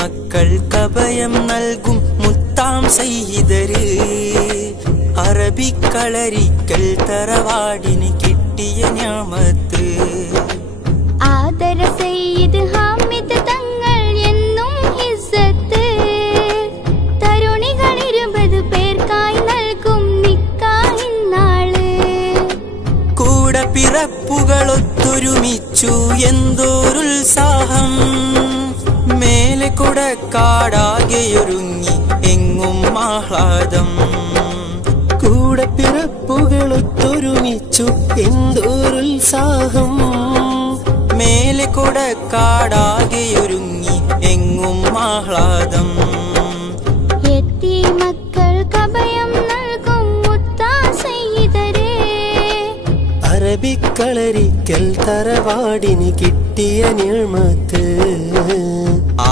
മക്കൾക്കഭയം നൽകും മുത്താം സയ്യിദര്. അറബിക്കളരിക്കൽ തറവാടിന് കിട്ടിയ ഞാമത്ത്. ആദര സയ്യിദ് ഹാമിദ് തങ്ങൾ എന്നും ഇസ്സത്ത്. തരുണികൾ 20 പേർക്കായി നൽകും നിക്കാഹിന്നാള്. കൂടെ പിറപ്പുകളൊത്തൊരുമിച്ചു എന്തോരുത്സാഹം. മേലെ കൊടക്കാടാകെയൊരുങ്ങി എങ്ങും ആഹ്ലാദം. കൂടെ പിറപ്പുകളൊത്തൊരുമിച്ചു എന്തോരുത്സാഹം. മേലെ കൊടക്കാടാകെയൊരുങ്ങി എങ്ങും ആഹ്ലാദം. യതീമക്കൾക്കഭയം നൽകും മുത്താ സയ്യിദരേ. അറബിക്കളരിക്കൽ തറവാടിന് കിട്ടിയ നിഅ്മത്ത്.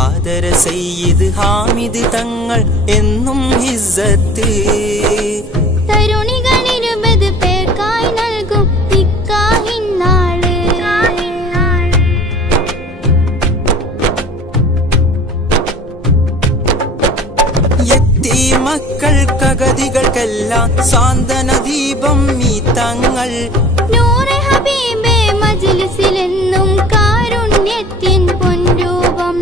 ആദര സയ്യിദ് ഹാമിദ് തങ്ങൾ എന്നും ഇസ്സത്ത്. തരുണികൾ 20 പേർക്കായി നൽകും നിക്കാഹിന്നാള്. യതീമക്കൾക്കഗതികൾക്കെല്ലാം സാന്ത്വന ദീപം ഈ തങ്ങൾ. നൂറെ ഹബീബേ മജ്ലിസിലെന്നും കാരുണ്യത്തിൻ പൊൻരൂപം.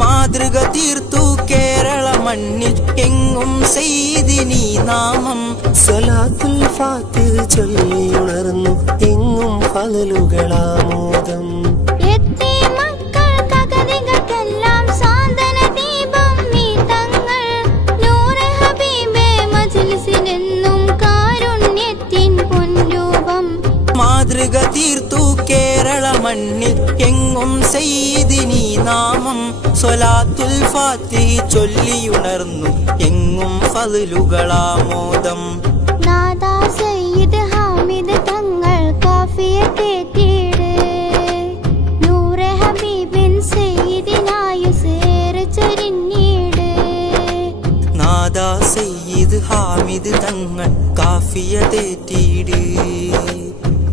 മാതൃക തീർത്തു കേരള മണ്ണിൽ എങ്ങും സയ്യിദിനീ നാമം. സ്വലാത്തുൽ ഫാത്തിഹ് ചൊല്ലിയുണർന്നു എങ്ങും ഫളലുകളാമോദം. യതീമക്കൾക്കഗതികൾക്കെല്ലാം സാന്ത്വന ദീപം ഈ തങ്ങൾ. നൂറെ ഹബീബേ മജ്ലിസിലെന്നും കാരുണ്യത്തിൻ പൊൻരൂപം. മാതൃക തീർത്തു കേരള മണ്ണിൽ എങ്ങും സയ്യിദിനീ നാമം. സ്വലാത്തുൽ ഫാത്തിഹ് ചൊല്ലിയുണർന്നു എങ്ങും ഫളലുകളാമോദം. നാദാ സയ്യിദ് ഹാമിദ് തങ്ങൾ കാഫിയത്തേറ്റിട്. നൂറെ ഹബീബിൻ സയ്യിദിനായുസ് ഏറെ ചൊരിഞ്ഞിട്. നാദാ സയ്യിദ് ഹാമിദ് തങ്ങൾ കാഫിയത്തേറ്റിട്.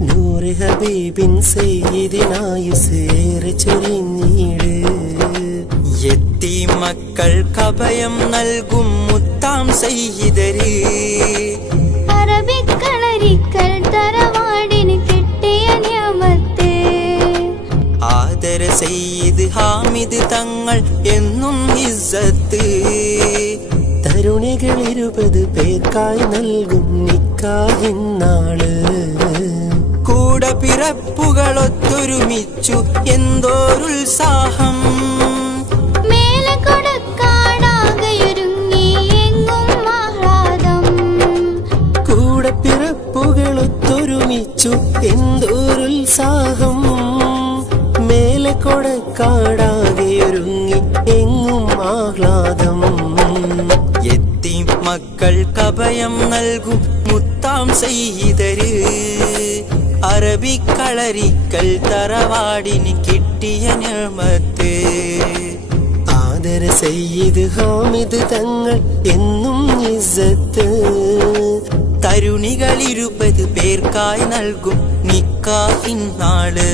നൂറ് ഹബീബിൻ സയ്യിദിനായുസ് ഏറെ ചൊരിഞ്ഞിട്. യതീമക്കൾക്കഭയം നൽകും മുത്താം സയ്യിദര്. അറബിക്കളരിക്കൽ തറവാടിന് കിട്ടിയ നിഅ്മത്ത്. ആദര സയ്യിദ് ഹാമിദ് തങ്ങൾ എന്നും ഇസ്സത്ത്. തരുണികൾ 20 പേർക്കായി നൽകും നിക്കാഹിന്നാള്. കൂടെ പിറപ്പുകളൊത്തൊരുമിച്ചു എന്തോരുത്സാഹം. മേലെ കൊടക്കാടാകെയൊരുങ്ങി എങ്ങും ആഹ്ലാദം. കൂടെ പിറപ്പുകളൊത്തൊരുമിച്ചു എന്തോരുത്സാഹം. മേലെ കൊടക്കാടാകെയൊരുങ്ങി എങ്ങും ആഹ്ലാദം. യതീമക്കൾക്കഭയം നൽകും മുത്താം സയ്യിദര്. അറബിക്കളരിക്കൽ തറവാടിന് കിട്ടിയ നിഅ്മത്ത്. ആദര സയ്യിദ് ഹാമിദ് തങ്ങൾ എന്നും ഇസ്സത്ത്. തരുണികൾ 20 പേർക്കായി നൽകും നിക്കാഹിന്നാള്.